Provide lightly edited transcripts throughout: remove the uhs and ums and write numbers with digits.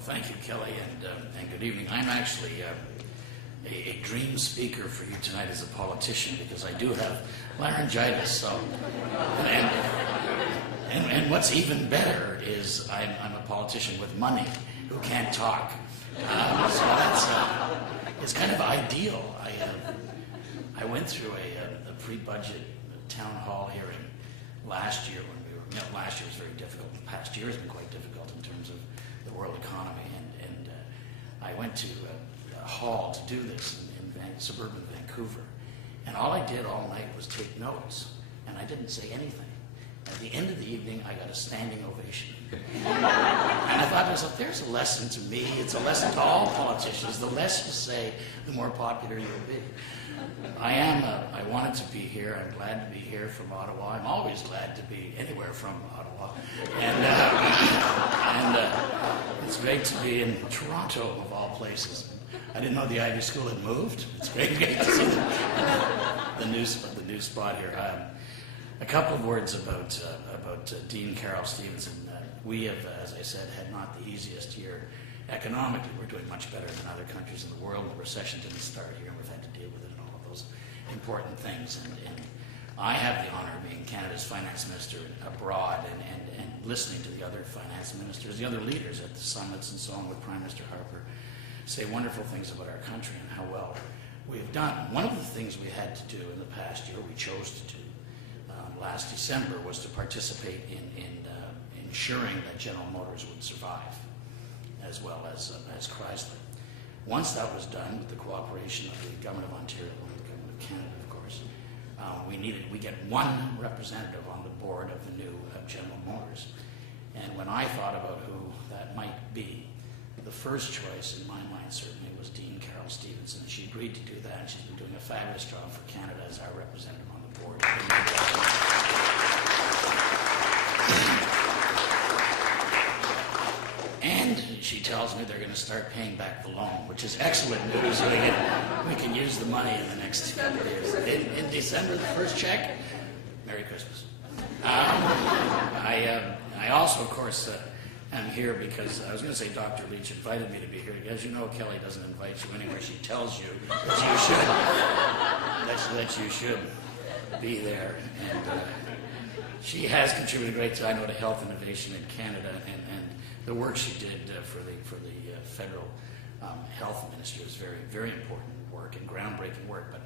Thank you, Kelly, and good evening. I'm actually a dream speaker for you tonight as a politician because I do have laryngitis. So, and what's even better is I'm a politician with money who can't talk. So that's it's kind of ideal. I went through a pre-budget town hall hearing last year when we were. Last year was very difficult. The past year has been quite difficult in terms of the world economy, and I went to a hall to do this in suburban Vancouver, and all I did all night was take notes, and I didn't say anything. At the end of the evening, I got a standing ovation. And I thought to myself, there's a lesson to me. It's a lesson to all politicians. The less you say, the more popular you'll be. I wanted to be here. I'm glad to be here from Ottawa. I'm always glad to be anywhere from Ottawa. And it's great to be in Toronto, of all places. I didn't know the Ivey School had moved. It's great to see the new spot here. A couple of words about Dean Carol Stevenson. We have, as I said, had not the easiest year economically. We're doing much better than other countries in the world. The recession didn't start here, and we've had to deal with it and all of those important things. And I have the honor of being Canada's finance minister abroad and listening to the other finance ministers, the other leaders at the summits and so on with Prime Minister Harper, say wonderful things about our country and how well we've done. One of the things we had to do in the past year, we chose to do, last December, was to participate in ensuring that General Motors would survive, as well as Chrysler. Once that was done, with the cooperation of the Government of Ontario and the Government of Canada, of course, we get one representative on the board of the new General Motors. And when I thought about who that might be, the first choice in my mind certainly was Dean Carol Stevenson. She agreed to do that, and she's been doing a fabulous job for Canada as our representative on the board. And she tells me they're going to start paying back the loan, which is excellent news. We can use the money in the next couple of years. In December, the first check, Merry Christmas. I also, of course, am here because I was going to say Dr. Leitch invited me to be here. As you know, Kelly doesn't invite you anywhere. She tells you that you should be there. And she has contributed a great deal, I know, to health innovation in Canada, and the work she did for the federal health minister is very, very important work and groundbreaking work. But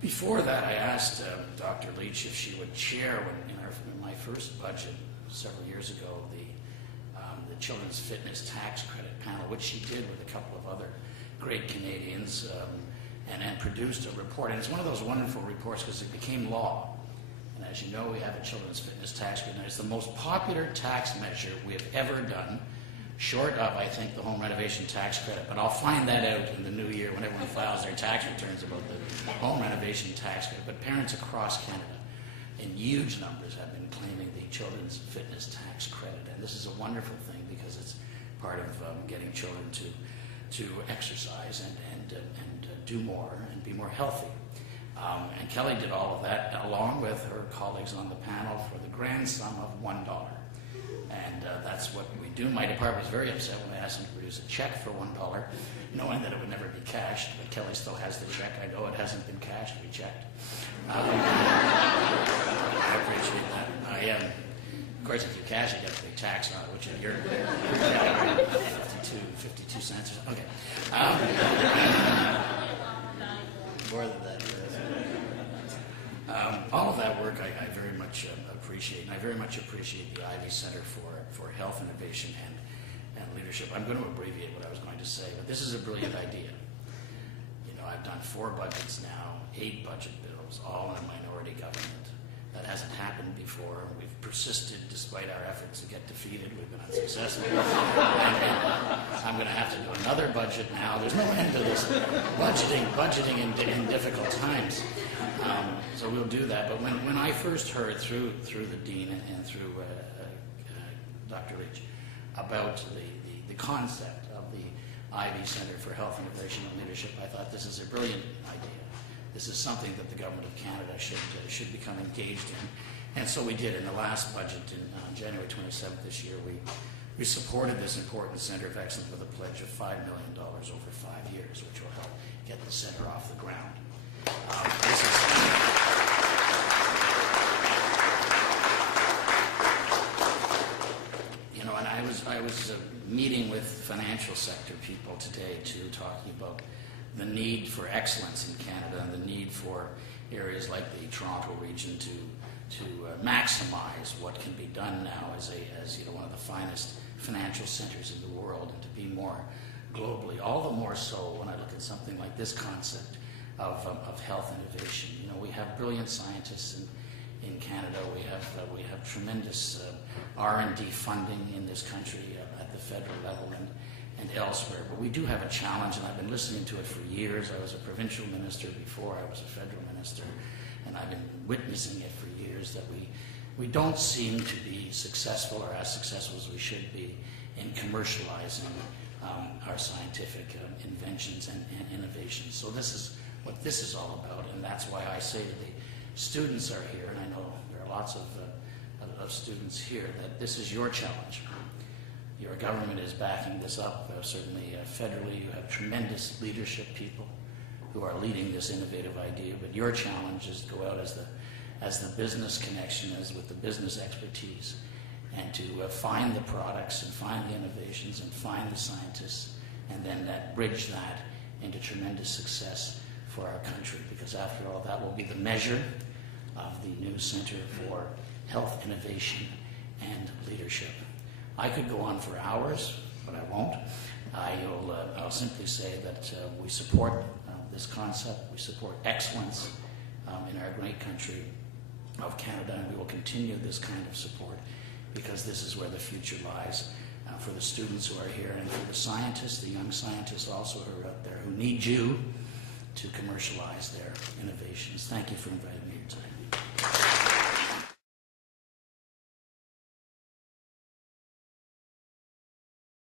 before that, I asked Dr. Leitch if she would chair in my first budget several years ago the Children's Fitness Tax Credit panel, which she did with a couple of other great Canadians, and produced a report. And it's one of those wonderful reports because it became law. And as you know, we have a Children's Fitness Tax Credit. It's the most popular tax measure we have ever done, short of, I think, the home renovation tax credit. But I'll find that out in the new year when everyone files their tax returns about the home renovation tax credit. But parents across Canada, in huge numbers, have been claiming the Children's Fitness Tax Credit. And this is a wonderful thing because it's part of getting children to exercise and do more and be more healthy. And Kelly did all of that along with her colleagues on the panel for the grand sum of $1. And that's what we do. My department was very upset when I asked them to produce a check for $1, knowing that it would never be cashed. But Kelly still has the check. I know it hasn't been cashed. We checked. I appreciate that. Of course, if you cash it, you have to pay tax on it, which you're 52 cents or something. Okay. More than that. All of that work I very much appreciate, and I very much appreciate the Ivey Centre for Health Innovation and Leadership. I'm going to abbreviate what I was going to say, but this is a brilliant idea. You know, I've done 4 budgets now, 8 budget bills, all in a minority government. That hasn't happened before. We've persisted despite our efforts to get defeated. We've been unsuccessful. I'm going to have to do another budget now. There's no end to this budgeting in difficult times. So we'll do that. But when I first heard through the Dean and through Dr. Leitch about the concept of the Ivey Centre for Health Innovation and Leadership, I thought this is a brilliant idea. This is something that the Government of Canada should become engaged in. And so we did. In the last budget, on January 27th this year, we We supported this important Centre of Excellence with a pledge of $5 million over 5 years, which will help get the centre off the ground. You know, and I was meeting with financial sector people today too, talking about the need for excellence in Canada and the need for areas like the Toronto region to maximize what can be done now as you know, one of the finest financial centers in the world, and to be more globally. All the more so when I look at something like this concept of health innovation. You know, we have brilliant scientists in Canada. We have tremendous R&D funding in this country at the federal level and elsewhere. But we do have a challenge, and I've been listening to it for years. I was a provincial minister before I was a federal minister, and I've been witnessing it for years, that we don't seem to be successful, or as successful as we should be, in commercializing our scientific inventions and innovations. So this is what this is all about, and that's why I say to the students are here, and I know there are lots of students here, that this is your challenge. Your government is backing this up, certainly federally. You have tremendous leadership people who are leading this innovative idea, but your challenge is to go out as the business connection, as with the business expertise, and to find the products and find the innovations and find the scientists, and then bridge that into tremendous success for our country, because after all, that will be the measure of the new Centre for Health Innovation and Leadership. I could go on for hours, but I won't. I'll simply say that we support this concept. We support excellence in our great country of Canada, and we will continue this kind of support, because this is where the future lies for the students who are here, and for the scientists, the young scientists also who are out there, who need you to commercialize their innovations. Thank you for inviting me here today.